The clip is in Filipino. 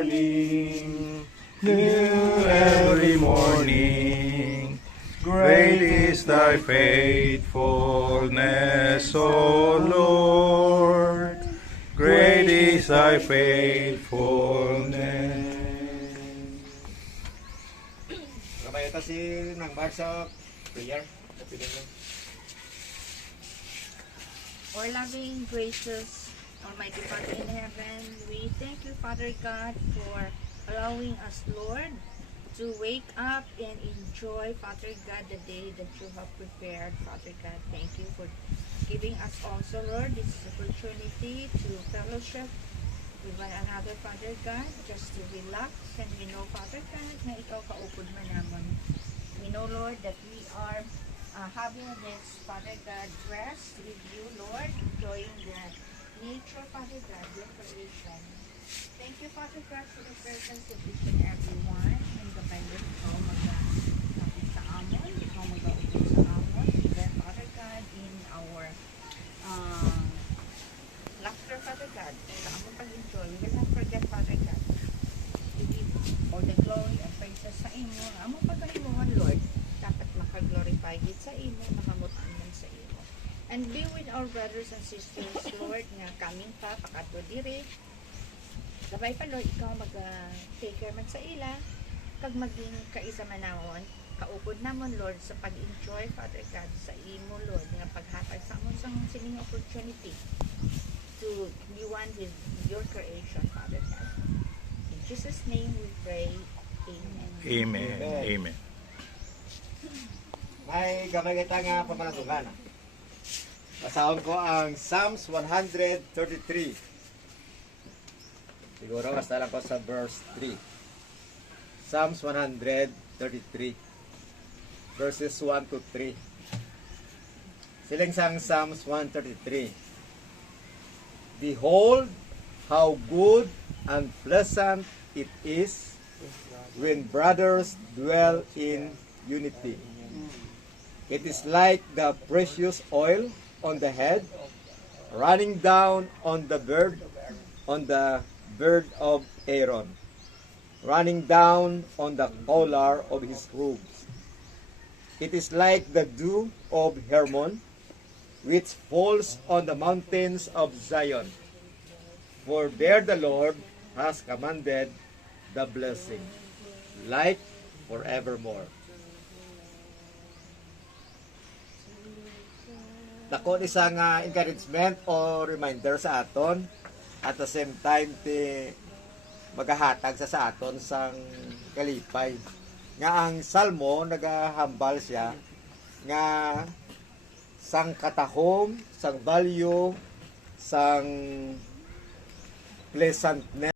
morning, new every morning. Great is thy faithfulness, O Lord. Great is thy faithfulness. Kamay ito si Nang Bar sa prayer. Our loving, gracious, Almighty Father in heaven, we thank you, Father God, for allowing us, Lord, to wake up and enjoy, Father God, the day that you have prepared, Father God. Thank you for giving us also, Lord, this opportunity to fellowship with one another, Father God, just to relax. And we know, Father God, na ikaw kaupod man naman. We know, Lord, that we are having this, Father God, rest with you, Lord, enjoying the nature, Father God, your creation. Thank you, Father God, for the presence of each and every one. And the Bible, ikaw mag-kapit sa amon, ikaw mag-upod sa amon, even, Father God, in our laughter, Father God, sa amon pag-enjoy. We will not forget, Father God, to give all the glory and praises sa inyo. Among pagkahimuhan, Lord, dapat makaglorify it sa imo, makamutan man sa imo. And be with our brothers and sisters, Lord, nga kaming pa, pakadto diri. Gabay pa, Lord, ikaw mag-take care man sa ila, kag maging kaisa manawon, kaupod namon, Lord, sa pag-enjoy, Father God, sa imo, Lord, nga paghatag sa amon sang sining opportunity to be one with your creation, Father God. In Jesus' name we pray. Amen. Amen. Amen. May gamay kita nga pamanasungan. Basahon ko ang Psalms 133. Siguro basta lang ko sa verse 3. Psalms 133. Verses 1 to 3. Siling sang Psalms 133. Behold, how good and pleasant it is when brothers dwell in unity. It is like the precious oil on the head, running down on the beard of Aaron, running down on the collar of his robes. It is like the dew of Hermon, which falls on the mountains of Zion. For there the Lord has commanded the blessing, life forevermore. Dako isang encouragement o reminder sa aton, at the same time ti magahatag sa aton sang kalipay nga ang salmo nagahambal siya nga sang katahom, sang value, sang pleasantness